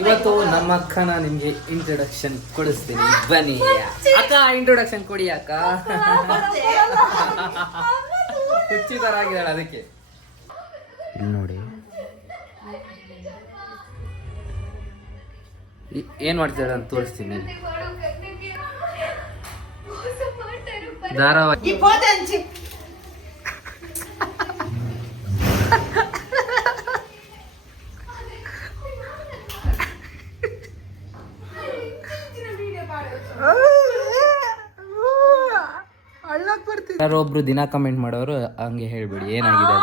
ಇವತ್ತು ನಮ್ಮ ಅಕ್ಕನ ನಿಮ್ಗೆ ಇಂಟ್ರೊಡಕ್ಷನ್ ಕೊಡಿಸ್ತೀನಿ, ಬನ್ನಿ ಅಕ್ಕ. ಇಂಟ್ರೊಡಕ್ಷನ್ ಕೊಡಿ ಅಕ್ಕ. ಹುಚ್ಚಿ ತರ ಆಗಿದ್ದಾಳೆ ಅದಕ್ಕೆ. ಇಲ್ಲಿ ನೋಡಿ ಏನ್ ಮಾಡ್ತಿದ್ದಾಳೆ ಅಂತ ತೋರಿಸ್ತೀನಿ. ಧಾರಾವಾಹಿ ಯಾರೊಬ್ರು ದಿನ ಕಮೆಂಟ್ ಮಾಡೋರು ಹಂಗೆ ಹೇಳ್ಬಿಡಿ ಏನಾಗಿದೆ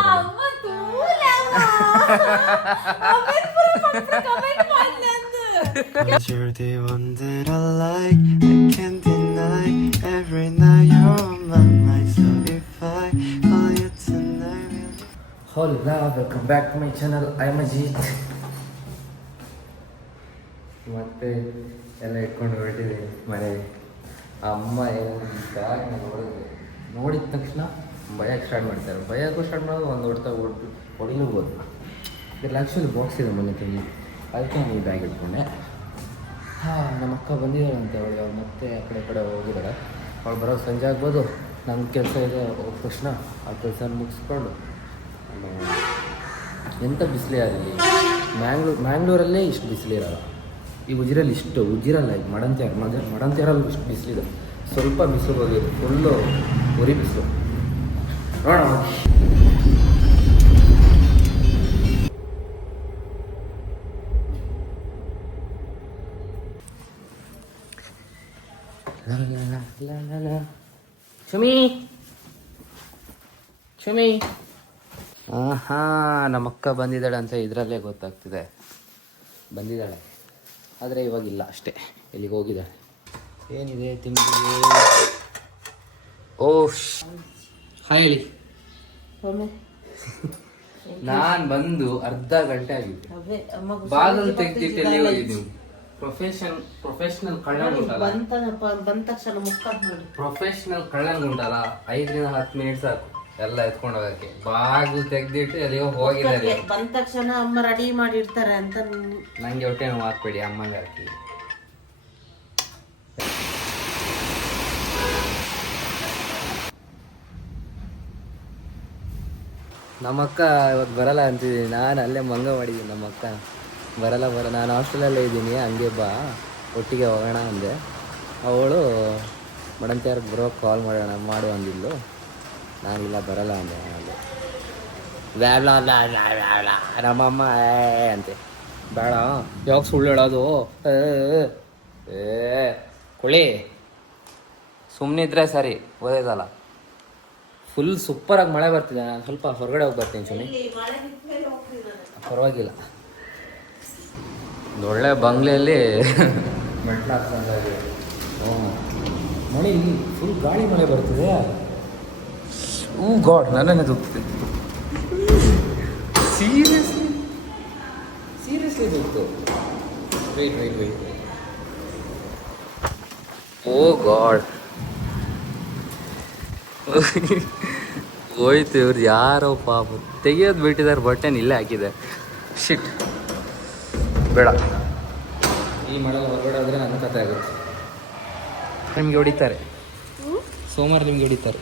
welcome back to my channel. I am Ajith. ಮತ್ತೆ ಎಲ್ಲ ಇಟ್ಕೊಂಡು ಹೊರಟಿದೆ ಮನೆ. ಅಮ್ಮ ಏನಂತ ನೋಡಿದ ತಕ್ಷಣ ಭಯಕ್ಕೆ ಸ್ಟಾರ್ಟ್ ಮಾಡ್ತಾರೆ. ಭಯಕ್ಕೂ ಸ್ಟಾರ್ಟ್ ಮಾಡೋದು ಒಂದು ಹೊಡಿಲೂಬೋದು. ಇದ್ರಲ್ಲಿ ಆ್ಯಕ್ಚುಲಿ ಬಾಕ್ಸ್ ಇದೆ ಮನೆ ತಿಂಡಿ, ಅದಕ್ಕೆ ನಾನು ಈ ಬ್ಯಾಗ್ ಇಟ್ಕೊಂಡೆ. ನಮ್ಮ ಅಕ್ಕ ಬಂದಿದ್ದಾಳಂತೆ. ಅವಳು ಮತ್ತೆ ಆ ಕಡೆ ಹೋಗಿದ್ದಾಳೆ. ಅವಳು ಬರೋ ಸಂಜೆ ಆಗ್ಬೋದು. ನನ್ನ ಕೆಲಸ ಇದೆ, ಹೋದ ತಕ್ಷಣ ಆ ಕೆಲಸ ಮುಗಿಸ್ಕೊಂಡು ಎಂಥ ಬಿಸಿಲಿರಲಿ. ಮ್ಯಾಂಗ್ಳೂರಲ್ಲೇ ಇಷ್ಟು ಬಿಸಿಲಿರಲ್ಲ. ಈ ಉಜಿರಲ್ಲಿ ಉಜಿರಲ್ಲ, ಈಗ ಮಡಂತ್ಯಾರಲ್ಲಿ ಇಷ್ಟು ಬಿಸಿಲಿದೆ. ಸ್ವಲ್ಪ ಬಿಸಿಲು ಹೋಗಿದೆ, ಫುಲ್ಲು ಉರಿ ಬಿಸಿಲು. ನೋಡೋಣ. ಶಮಿ ನಮ್ಮ ಅಕ್ಕ ಬಂದಿದ್ದಾಳೆ ಅಂತ ಇದರಲ್ಲೇ ಗೊತ್ತಾಗ್ತಿದೆ. ಬಂದಿದ್ದಾಳೆ, ಆದರೆ ಇವಾಗಿಲ್ಲ ಅಷ್ಟೇ. ಇಲ್ಲಿಗೆ ಹೋಗಿದ್ದಾಳೆ. ಏನಿದೆ ತಿಂಡಿಗೆ? ಹಾಯ್ ಹೇಳಿ. ನಾನು ಬಂದು ಅರ್ಧ ಗಂಟೆ ಆಗಿತ್ತು. ಬಾಗಿಲು ತೆಗ್ದಿಟ್ಟು ಎಲ್ಲಿ ಹೋಗಿದ್ದೀವಿ? ಪ್ರೊಫೆಷನಲ್ ಕಳ್ಳನ್ ಉಂಟಲ್ಲ, 5ರಿಂದ 10 ಮಿನಿಟ್ ಸಾಕು ಎಲ್ಲ ಎತ್ಕೊಂಡು ಹೋಗಕ್ಕೆ. ಬಾಗಿಲು ತೆಗ್ದಿಟ್ಟು ಎಲ್ಲಿಗೋ ಹೋಗಿದ್ದಾರೆ. ಬಂದ ತಕ್ಷಣ ಅಮ್ಮ ರೆಡಿ ಮಾಡಿರ್ತಾರೆ ಅಂತ ನಂಗೆ ಹೊಟ್ಟೆ ನೋವು ಹಾಕ್ಬೇಡಿ, ಅಮ್ಮಂಗೆ ಹಾಕಿ. ನಮ್ಮಕ್ಕ ಇವತ್ತು ಬರಲ್ಲ ಅಂತಿದ್ದೀನಿ. ನಾನು ಅಲ್ಲೇ ಮಂಗ ಮಾಡಿದ್ದೀನಿ. ನಮ್ಮ ಅಕ್ಕ ಬರಲ್ಲ ನಾನು ಹಾಸ್ಟೆಲಲ್ಲೇ ಇದ್ದೀನಿ, ಹಂಗೆ ಬಾ ಒಟ್ಟಿಗೆ ಹೋಗೋಣ ಅಂದೆ. ಅವಳು ಮಡಂತ್ಯಾರ್ಗೆ ಬರೋ ಕಾಲ್ ಮಾಡು ಅಂದಿದ್ಲು. ನಾನಿಲ್ಲ ಬರಲ್ಲ ಅಂದೆ. ನಮ್ಮಮ್ಮ ಅಂತೆ. ಬೇಡ, ಯಾವಾಗ ಸುಳ್ಳು ಹೇಳೋದು? ಕುಳಿ ಸುಮ್ಮನೆ ಇದ್ರೆ ಸರಿ, ಓದೋದಲ್ಲ. ಫುಲ್ ಸೂಪರಾಗಿ ಮಳೆ ಬರ್ತಿದೆ. ನಾನು ಸ್ವಲ್ಪ ಹೊರಗಡೆ ಹೋಗಿ ಬರ್ತೀನಿ ಸುಮ್ಮನೆ. ಪರವಾಗಿಲ್ಲ. ಒಳ್ಳೆ ಬಂಗ್ಲೆಯಲ್ಲಿ ಮೆಟ್ಲಾಗ್ತಂದಾಗಿ ಮಳೆ, ಫುಲ್ ಗಾಳಿ ಮಳೆ ಬರ್ತಿದೆ. ಗಾಡ್, ನನ್ನೇ ದುಃಖಿದೆ. ಸೀರಿಯಸ್ಲಿ ದುಃಖು. ವೇಟ್. ಓ ಗಾಡ್, ಹೋಯ್ತು. ಇವ್ರು ಯಾರೋ ಪಾಪ ತೆಗಿಯೋದು ಬಿಟ್ಟಿದ್ದಾರೆ, ಬಟ್ಟೆನ ಇಲ್ಲೇ ಹಾಕಿದೆ. ಶಿಟ್, ಬೇಡ. ಈ ಮಳೆ ಹೊರಗಡೆ ಹೋದ್ರೆ ನನ್ನ ಕಥೆ ಆಗುತ್ತೆ. ನಿಮ್ಗೆ ಹೊಡಿತಾರೆ ಸೋಮವಾರ, ನಿಮ್ಗೆ ಹೊಡಿತಾರೆ.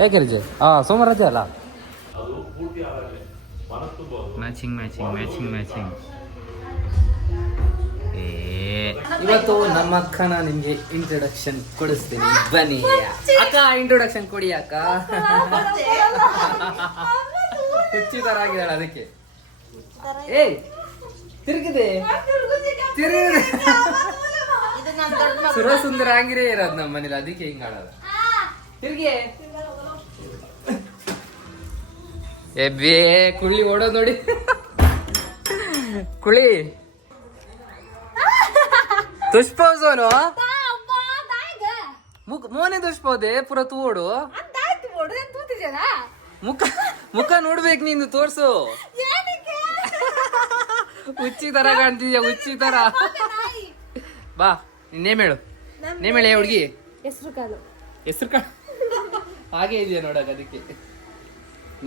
ಯಾಕೆ ರಜೆ? ಸೋಮವಾರ ರಜೆ ಅಲ್ಲ. ಮ್ಯಾಚಿಂಗ್. ಇವತ್ತು ನಮ್ಮ ಅಕ್ಕನ ನಿಮ್ಗೆ ಇಂಟ್ರೊಡಕ್ಷನ್ ಕೊಡಿಸ್ತೀನಿ, ಬನ್ನಿ ಅಕ್ಕ. ಇಂಟ್ರೊಡಕ್ಷನ್ ಕೊಡಿ ಅಕ್ಕ. ಹುಚ್ಚಿ ತರ ಆಗಿದ್ದಾಳೆ ಅದಕ್ಕೆ. ತಿರುಗಿದೆ ಸುರಸುಂದರ ಆಗಿರೇ ಇರೋದು ನಮ್ಮ ಮನೇಲಿ, ಅದಕ್ಕೆ ಹಿಂಗ ಆಡೋದು. ತಿರ್ಗಿ ಎಬ್ಬೇ ಕುಳ್ಳಿ ಓಡೋದು ನೋಡಿ. ಕುಳಿ ದುಷ್ಪೋಸೋನು ಮೋನೆ ದುಷ್ಪೋದೆ ಪುರ ತೂಡು. ಮುಖ ನೋಡ್ಬೇಕು ನೀನು, ತೋರ್ಸು. ಹುಚ್ಚಿ ತರ ಕಾಣ್ತಿದ್ಯಾ, ಹುಚ್ಚಿ ತರ. ಬಾ, ನೇಮ್ ಹೇಳು ಹುಡುಗಿ. ಹೆಸರು ಕಾಳು ಹಾಗೆ ಇದೆಯಾ ನೋಡಕ್, ಅದಕ್ಕೆ.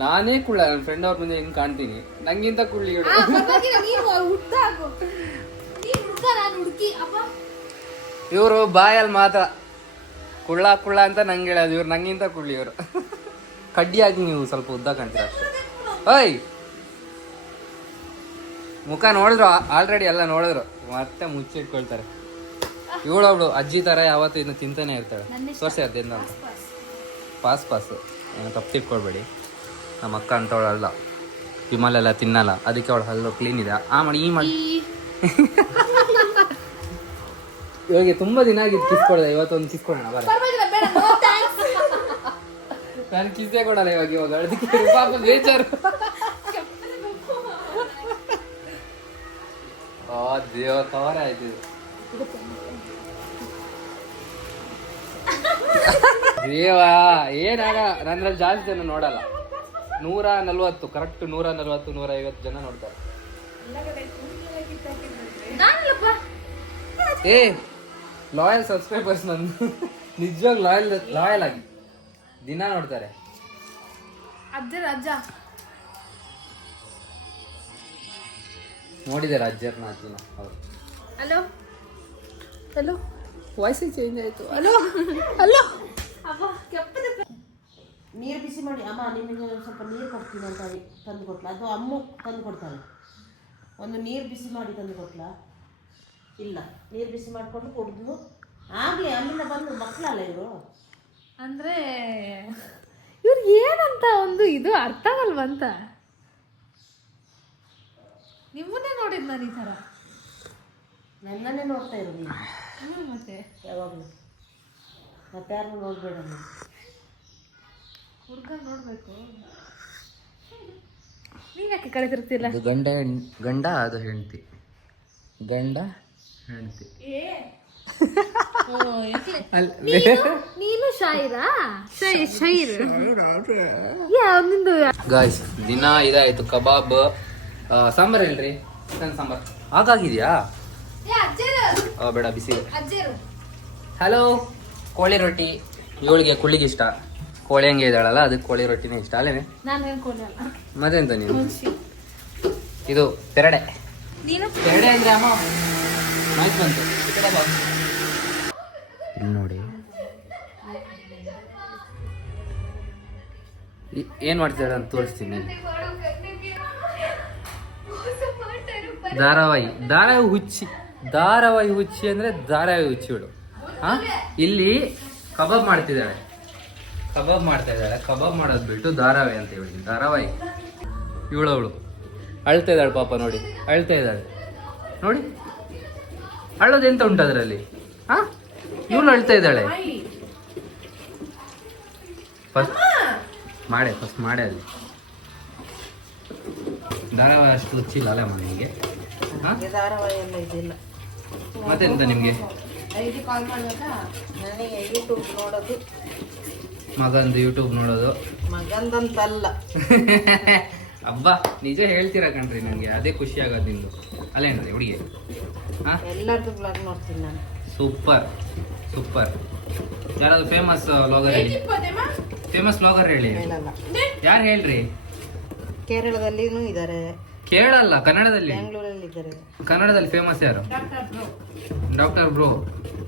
ನಾನೇ ಕುಳ್ಳ, ನನ್ನ ಫ್ರೆಂಡ್ ಅವ್ರ ಮುಂದೆ ಹಿಂಗ್ ಕಾಣ್ತೀನಿ, ನಂಗಿಂತ ಕುಳ್ಳಿ ಇವಳು. ಇವರು ಬಾಯಲ್ಲಿ ಮಾತ್ರ ಕುಳ್ಳ ಕುಳ್ಳ ಅಂತ ನಂಗೆ ಹೇಳೋದು, ಇವ್ರು ನಂಗಿಂತ ಕುಳ್ಳಿ ಇವರು. ಕಡ್ಡಿ ಹಾಕಿ ನೀವು ಸ್ವಲ್ಪ ಉದ್ದ ಕಾಣ್ತೀರ ಅಷ್ಟೇ. ಓಯ್ ಮುಖ ನೋಡಿದ್ರು ಆಲ್ರೆಡಿ ಎಲ್ಲ ನೋಡಿದ್ರು, ಮತ್ತೆ ಮುಚ್ಚಿಟ್ಕೊಳ್ತಾರೆ. ಇವಳು ಅಜ್ಜಿ ಥರ ಯಾವತ್ತೂ ಇನ್ನು ತಿಂತಾನೆ ಇರ್ತಾಳೆ. ತೋರ್ಸಿ ಅದೇನು ಅಂತ ಪಾಸ್ ತಪ್ಪು ತಿಳ್ಕೊಳ್ಬೇಡಿ. ನಮ್ಮ ಅಕ್ಕ ಅಂತವಳು ಅಲ್ಲ, ವಿಮಲೆಲ್ಲ ತಿನ್ನಲ್ಲ, ಅದಕ್ಕೆ ಅವಳು ಹಲ್ಲು ಕ್ಲೀನ್ ಇದೆ. ಆ ಮಾಡಿ ಈ ಮಾಡಿ ಇವಾಗ ತುಂಬ ದಿನ ಆಗಿದ್ದು ಕಿಸ್ಕೊಳ್ದೆ, ಇವತ್ತೊಂದು ಕಿಸ್ಕೊಳ್ಳೋಣ ಬರ. ನಾನು ಕಿಸ್ಸೇ ಕೊಡಲ್ಲ ಇವಾಗ ಅದಕ್ಕೆ ಪಾಪ ಬೇಜಾರು. ದೇವ ಕವರ್ ಆಯ್ತು. ದೇವ ಏನಾಗ ನನ್ನಲ್ಲಿ ಜಾಸ್ತಿ ಜನ ನೋಡಲ್ಲ. 140 ಕರೆಕ್ಟ್ 140 150 ಜನ ನೋಡ್ತಾರೆ. ಏ ಲಾಯಲ್ ಸಬ್ಸ್ಕ್ರೈಬರ್ಸ್ ನಂದು, ನಿಜವಾಗ ಲಾಯಲ್ ಆಗಿ ದಿನ ನೋಡ್ತಾರೆ. ನೋಡಿದ್ದಾರೆ ಅಜ್ಜರ್ನ ಅಜ್ಜಿನ ಅವರು. ಹಲೋ ಹಲೋ ವಾಯ್ಸಿಗೆ ಚೇಂಜ್ ಆಯ್ತು. ಹಲೋ ಹಲೋ ನೀರು ಬಿಸಿ ಮಾಡಿ ಅಮ್ಮ ನಿಮಗೆ ಸ್ವಲ್ಪ ನೀರು ಕೊಡ್ತೀನಿ ಅಂತ ತಂದು ಕೊಟ್ಲ, ಅದು ಅಮ್ಮ ತಂದು ಕೊಡ್ತಾಳೆ. ಒಂದು ನೀರು ಬಿಸಿ ಮಾಡಿ ತಂದು ಕೊಟ್ಲ, ಇಲ್ಲ ನೀರು ಬಿಸಿ ಮಾಡಿಕೊಂಡು ಕುಡಿದ್ಲು. ಆಗಲಿ ಅಲ್ಲಿಂದ ಬಂದು ಮಕ್ಕಳಲ್ಲ ಇವರು. ಅಂದರೆ ಇವ್ರಿಗೆ ಏನಂತ ಒಂದು ಇದು ಅರ್ಥ ಆಗಲ್ವಂತ. ನಿಮ್ಮನ್ನೇ ನೋಡಿದ್ ನಾನು ಈ ಥರ. ನನ್ನನ್ನೇ ನೋಡ್ತಾ ಇರೋದು ನೀನು ಮತ್ತೆ ಯಾವಾಗಲೂ, ಮತ್ತೆ ಯಾರನ್ನೂ ನೋಡಬೇಡ ನೀನು. ಹುಡುಗ ನೋಡಬೇಕು. ನೀವು ಯಾಕೆ ಕರೆದಿರ್ತಿಲ್ಲ? ಅದು ಗಂಡ ಅದು ಹೆಂಡತಿ, ಗಂಡ ಹೆಂಡತಿ. ನೀನು ಶಾಯಿರಾ? ಶೈರ್ ಗಾಯ್ಸ್ ದಿನ ಇದಾಯ್ತು. ಕಬಾಬ್ ಸಾಂಬಾರ್ ಹೇಳ್ರಿ, ಚಿಕನ್ ಸಾಂಬಾರ್ ಹಾಗಾಗಿದ್ಯಾ? ಬೇಡ ಬಿಸಿ. ಹಲೋ ಕೋಳಿ ರೊಟ್ಟಿ. ಇವಳಿಗೆ ಕುಳ್ಳಿಗೆ ಇಷ್ಟ, ಕೋಳಿ ಹಂಗೆ ಇದ್ದಾಳಲ್ಲ ಅದಕ್ಕೆ ಕೋಳಿ ರೊಟ್ಟಿನೇ ಇಷ್ಟ ಅಲ್ಲೇನೆ. ಮತ್ತೆಂತ ನೀನು ಇದು ಪೆರಡೆ. ಪೆರಡೆ ಅಂದ್ರೆ ಅಮ್ಮ ಮಾಹಿತಿ ಬಂತು. ಇಲ್ಲಿ ನೋಡಿ ಏನ್ ಮಾಡ್ತಿದ್ದಾಳೆ ಅಂತ ತೋರಿಸ್ತೀನಿ. ಧಾರಾವಾಹಿ ಹುಚ್ಚಿ ಅಂದ್ರೆ ಧಾರಾವಾಹಿ ಹುಚ್ಚಿ ಇವಳು. ಇಲ್ಲಿ ಕಬಾಬ್ ಮಾಡ್ತಾ ಇದ್ದಾಳೆ. ಕಬಾಬ್ ಮಾಡೋದು ಬಿಟ್ಟು ಧಾರಾವಾಹಿ ಅಂತ ಇವಳಿಗೆ ಧಾರಾವಾಹಿ. ಇವಳು ಅಳ್ತಾ ಇದ್ದಾಳೆ ಪಾಪ, ನೋಡಿ ಅಳ್ತಾ ಇದ್ದಾಳೆ ನೋಡಿ. ಅಳ್ಳೋದೆಂತ ಉಂಟು ಅದರಲ್ಲಿ? ಇವಳು ಅಳ್ತಾ ಇದ್ದಾಳೆ. ಫಸ್ಟ್ ಮಾಡೇ ಅಲ್ಲಿ ಧಾರಾವಾಹಿ ಅಷ್ಟು ಹುಚ್ಚಿಲ್ಲ ಅಲ್ಲ ಮನೆಗೆ. ಧಾರಾವಾಹಿ ಎಲ್ಲ ಇದಿಲ್ಲ. ಮತ್ತೆಂತ ನಿಮಗೆ? ನನಗೆ ಯೂಟ್ಯೂಬ್ ನೋಡೋದು, ಮಗಂದು ಯೂಟ್ಯೂಬ್ ನೋಡೋದು. ಮಗಂದಂತಲ್ಲ ಹಬ್ಬ ನಿಜ ಹೇಳ್ತೀರಾ ಕಣ್ರಿ, ನನಗೆ ಅದೇ ಖುಷಿ ಆಗೋದು ನಿಮ್ದು ಅಲ್ಲೇನ್ರಿ ಹುಡುಗಿ? ಎಲ್ಲರದ್ದು ಬ್ಲಾಗ್ ನೋಡ್ತೀನಿ ನಾನು. ಸೂಪರ್. ಯಾರಾದ್ರು ಫೇಮಸ್ ವ್ಲಾಗರ್ ಹೇಳಿ, ಫೇಮಸ್ ವ್ಲಾಗರ್ ಹೇಳಿ. ಯಾರು ಹೇಳ್ರಿ? ಕೇರಳದಲ್ಲಿನೂ ಇದ್ದಾರೆ. ಕೇರಳ ಅಲ್ಲ, ಕನ್ನಡದಲ್ಲಿ. ಬೆಂಗಳೂರಲ್ಲಿ ಇದ್ದಾರೆ. ಕನ್ನಡದಲ್ಲಿ ಫೇಮಸ್ ಯಾರು? Doctor bro.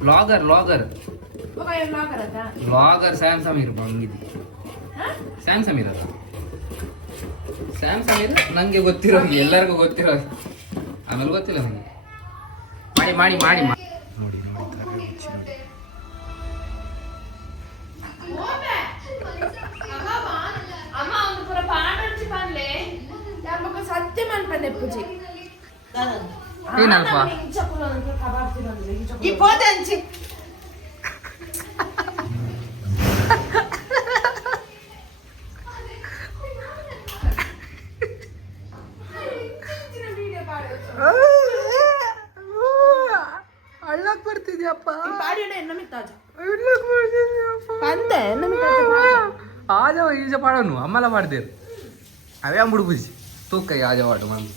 Vlogger Sam Sameer ಬಂದಿದ್ದಿ. ಸ್ಯಾಮ್ ಸಮೀರ್ ನಂಗೆ ಗೊತ್ತಿರೋ, ಎಲ್ಲರಿಗೂ ಗೊತ್ತಿರೋ, ಆಮೇಲೆ ಗೊತ್ತಿಲ್ಲ ನನಗೆ. ಮಾಡಿ ನೋಡಿ ಏನಲ್ಪ ಅಳ್ಳಕ್ ಬರ್ತಿದ್ಯಪ್ಪ. ಆಜವ ಈಜ ಪಾಡನು ಅಮ್ಮಲ ಮಾಡ್ದೇರು ಅವೇ ಅಂಬುಡು ಬುಜಿ ತೂಕ ಆಜವಾಡು ಮಂದು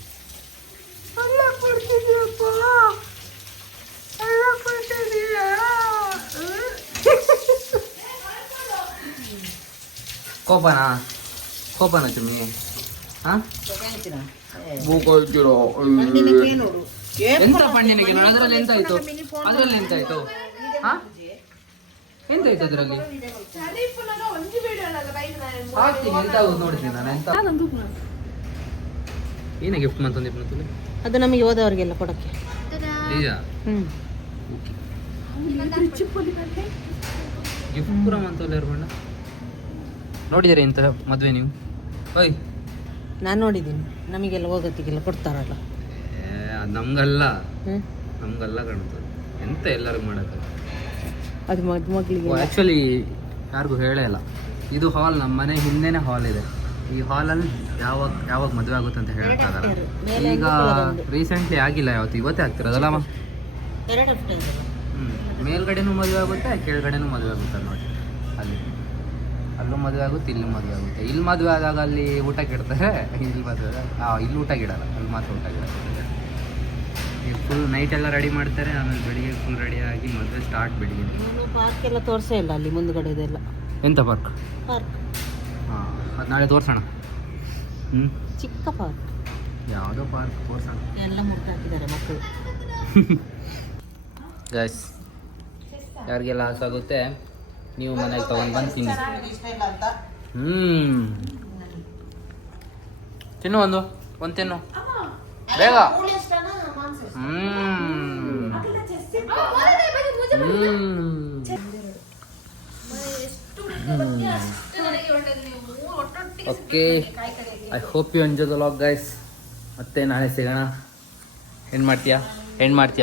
ಕೋಪನಾ ಕೋಪನ ಚುಮ್ಮಿ ಹಾಂ ನೋಡು ಎಂತ ಪಂಡಿನಿಗೆ ನೋಡು ಅದರಲ್ಲಿ ಎಂತ ಆಯ್ತು ಅದರಲ್ಲಿ ಎಂತ ಆಯ್ತು ಹಾಂ ಎಂತ ಆಯ್ತು ಅದರಲ್ಲಿ ಹಾಕ್ತೀನಿ ಎಂತ ಆಗೋದು ನೋಡ್ತೀನಿ ನಾನು ಎಂತ ಏನೇ ಗಿಫ್ಟ್ ಮಂತಂದು ಅದು ನಮಗೆ ಹೋದವರಿಗೆಲ್ಲ ಕೊಡಕ್ಕೆ ನಿಜ ಗಿಫ್ಟ್ ಪೂರ ಮಂತಲ್ಲಿ ಇರ್ಕೊಂಡ ನೋಡಿದ್ದೀರಿ ಇಂಥ ಮದುವೆ ನೀವು ಓಯ್ ನಾನು ನೋಡಿದ್ದೀನಿ ನಮಗೆಲ್ಲ ಹೋಗೋತ್ತಿಗೆಲ್ಲ ಕೊಡ್ತಾರಲ್ಲ ಅದು ನಮ್ಗಲ್ಲ ಹ್ಞೂ ನಮ್ಗಲ್ಲ ಕಾಣ್ತದೆ ಎಂತ ಎಲ್ಲರಿಗೂ ಮಾಡೋದು ಅದು ಮಗಳಿಗೆ ಆ್ಯಕ್ಚುಲಿ ಯಾರಿಗೂ ಹೇಳೇ ಇಲ್ಲ ಇದು ಹಾಲ್ ನಮ್ಮ ಮನೆ ಹಿಂದೆನೇ ಹಾಲ್ ಇದೆ ಈ ಹಾಲಲ್ಲಿ ಯಾವಾಗ ಯಾವಾಗ ಮದುವೆ ಆಗುತ್ತೆ ಅಂತ ಹೇಳಕ್ಕಾಗಲ್ಲ ಈಗ ರೀಸೆಂಟ್ಲಿ ಆಗಿಲ್ಲ ಯಾವತ್ತು ಇವತ್ತೇ ಆಗ್ತಿರೋದಲ್ಲ ಎರಡು ಮೇಲ್ಗಡೆನೂ ಮದುವೆ ಆಗುತ್ತೆ ಕೆಳಗಡೆನೂ ಮದುವೆ ಆಗುತ್ತೆ ನೋಡಿ ಅಲ್ಲಿ ಅಲ್ಲೂ ಮದುವೆ ಆಗುತ್ತೆ ಇಲ್ಲೂ ಮದುವೆ ಆಗುತ್ತೆ ಇಲ್ಲಿ ಮದುವೆ ಆದಾಗ ಅಲ್ಲಿ ಊಟ ಕೆಡ್ತಾರೆ ಇಲ್ಲಿ ಮದುವೆ ಇಲ್ಲಿ ಊಟ ಗಿಡಲ್ಲ ಅಲ್ಲಿ ಮಾತ್ರ ಊಟ ಗಿಡ ಫುಲ್ ನೈಟ್ ಎಲ್ಲ ರೆಡಿ ಮಾಡ್ತಾರೆ ಆಮೇಲೆ ಬೆಳಿಗ್ಗೆ ಫುಲ್ ರೆಡಿ ಆಗಿ ಮದುವೆ ಸ್ಟಾರ್ಟ್ ಬೆಳಿಗ್ಗೆ ಪಾರ್ಕ್ ಎಲ್ಲ ತೋರಿಸೇ ಇಲ್ಲ ಅಲ್ಲಿ ಮುಂದ್ಗಡೆ ಇದೆಲ್ಲ ಎಂತ ಪಾರ್ಕ್ ಪಾರ್ಕ್ ಹಾಂ ಅದು ನಾಳೆ ತೋರಿಸೋಣ ಹ್ಞೂ ಚಿಕ್ಕ ಪಾರ್ಕ್ ಯಾವುದೋ ಪಾರ್ಕ್ ತೋರಿಸೋಣ ಎಲ್ಲ ಮುಟ್ಟಾಕಿದ್ದಾರೆ ಮಕ್ಕಳು ಗೈಸ್ ಯಾರಿಗೆಲ್ಲ ಆಸಾಗುತ್ತೆ ನೀವು ಮನೆಗೆ ತಗೊಂಡು ಬಂದು ತಿನ್ನಿ ತಿನ್ನು ಒಂದು ತಿನ್ನು ಬೇಗ okay I hope you enjoy the vlog guys ಮತ್ತೆ ನಾಳೆ ಸಿಗೋಣ ಏನು ಮಾಡ್ತೀಯಾ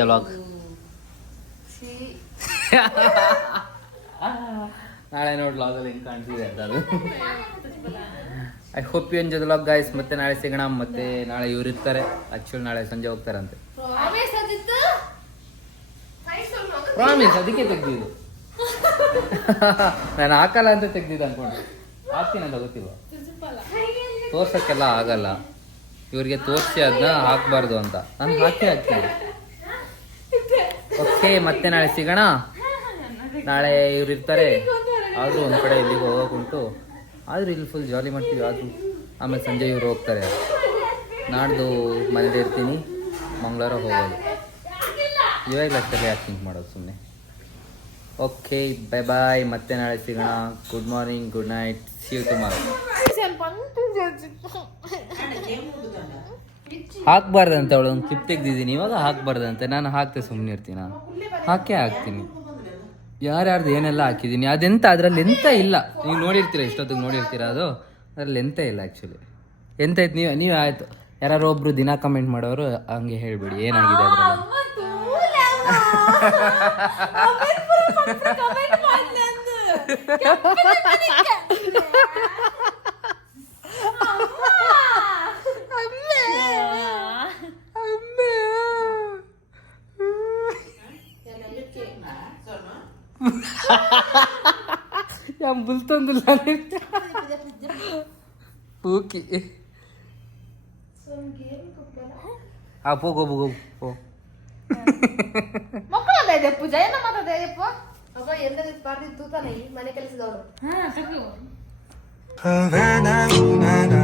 ವ್ಲಾಗ್ ನಾಳೆ ನೋಡಿ ವ್ಲಾಗಲ್ಲಿ ಹೆಂಗೆ ಕಾಣ್ತಿದೆ ಅಂತ ಅದು I hope you enjoy the vlog guys ಮತ್ತೆ ನಾಳೆ ಸಿಗೋಣ ಮತ್ತೆ ನಾಳೆ ಇವ್ರು ಇರ್ತಾರೆ ಆ್ಯಕ್ಚುಲಿ ನಾಳೆ ಸಂಜೆ ಹೋಗ್ತಾರಂತೆ ಪ್ರಾಮಿಸ್ ಅದಕ್ಕೆ ತೆಗ್ದಿದ್ದು ನಾನು ಹಾಕಲ್ಲ ಅಂತ ತೆಗ್ದಿದ್ದು ಅನ್ಕೊಂಡು ಹಾಕ್ತೀನಿ ಅಂತ ಗೊತ್ತಿಲ್ವ ತೋರ್ಸಕ್ಕೆಲ್ಲ ಆಗಲ್ಲ ಇವ್ರಿಗೆ ತೋರಿಸಿ ಅದನ್ನ ಹಾಕ್ಬಾರ್ದು ಅಂತ ನಾನು ಹಾಕ್ತೀನಿ ಓಕೆ ಮತ್ತೆ ನಾಳೆ ಸಿಗೋಣ ನಾಳೆ ಇವ್ರು ಇರ್ತಾರೆ ಆದರೂ ಒಂದು ಕಡೆ ಇಲ್ಲಿಗೆ ಹೋಗೋಕ್ಕುಂಟು ಆದರೂ ಇಲ್ಲಿ ಫುಲ್ ಜಾಲಿ ಮಾಡ್ತೀವಿ ಆದರೂ ಆಮೇಲೆ ಸಂಜೆ ಇವ್ರು ಹೋಗ್ತಾರೆ ನಾಡ್ದು ಮನೇಲಿ ಇರ್ತೀನಿ ಮಂಗಳವಾರ ಹೋಗೋದು ಇವಾಗ ಅಷ್ಟರಲ್ಲಿ ಯಾಕೆ ಥಿಂಕ್ ಮಾಡೋದು ಸುಮ್ಮನೆ ಓಕೆ ಬೈ ಬಾಯ್ ಮತ್ತೆ ನಾಳೆ ಸಿಗೋಣ good morning good night see you tomorrow ಹಾಕ್ಬಾರ್ದಂತೆ ಅವಳು ಒಂದು ಕ್ಲಿಪ್ ತೆಗ್ದಿದ್ದೀನಿ ಇವಾಗ ಹಾಕ್ಬಾರ್ದಂತೆ ನಾನು ಹಾಕ್ತೆ ಸುಮ್ಮನೆ ಇರ್ತೀನಿ ಹಾಕ್ತೀನಿ ಯಾರ್ಯಾರ್ದು ಏನೆಲ್ಲ ಹಾಕಿದ್ದೀನಿ ಅದೆಂತ ಅದರಲ್ಲಿ ಎಂತ ಇಲ್ಲ ನೀವು ನೋಡಿರ್ತೀರ ಇಷ್ಟೊತ್ತಿಗೆ ನೋಡಿರ್ತೀರ ಅದು ಅದರಲ್ಲಿ ಎಂತ ಇಲ್ಲ ಆ್ಯಕ್ಚುಲಿ ಎಂತ ಆಯ್ತು ನೀವು ಆಯಿತು ಯಾರು ಒಬ್ರು ದಿನ ಕಮೆಂಟ್ ಮಾಡೋರು ಹಂಗೆ ಹೇಳ್ಬಿಡಿ ಏನಾಗಿದೆ ಅದರಲ್ಲಿ yang bulton dulu Puki apa go ಮಕ್ಕಳು ಅದೇ ಪೂಜ ಏನ ಮಾತಾಡ ಅಯ್ಯಪ್ಪ ಅವ ಎಲ್ಲದ ಪಾರ್ಟಿ ತಾನೆ ಮನೆ ಕೆಲಸದವರು Havana, Havana,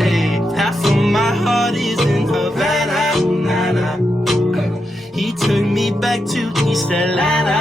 hey, half of my heart is in Havana, He took me back to East Atlanta.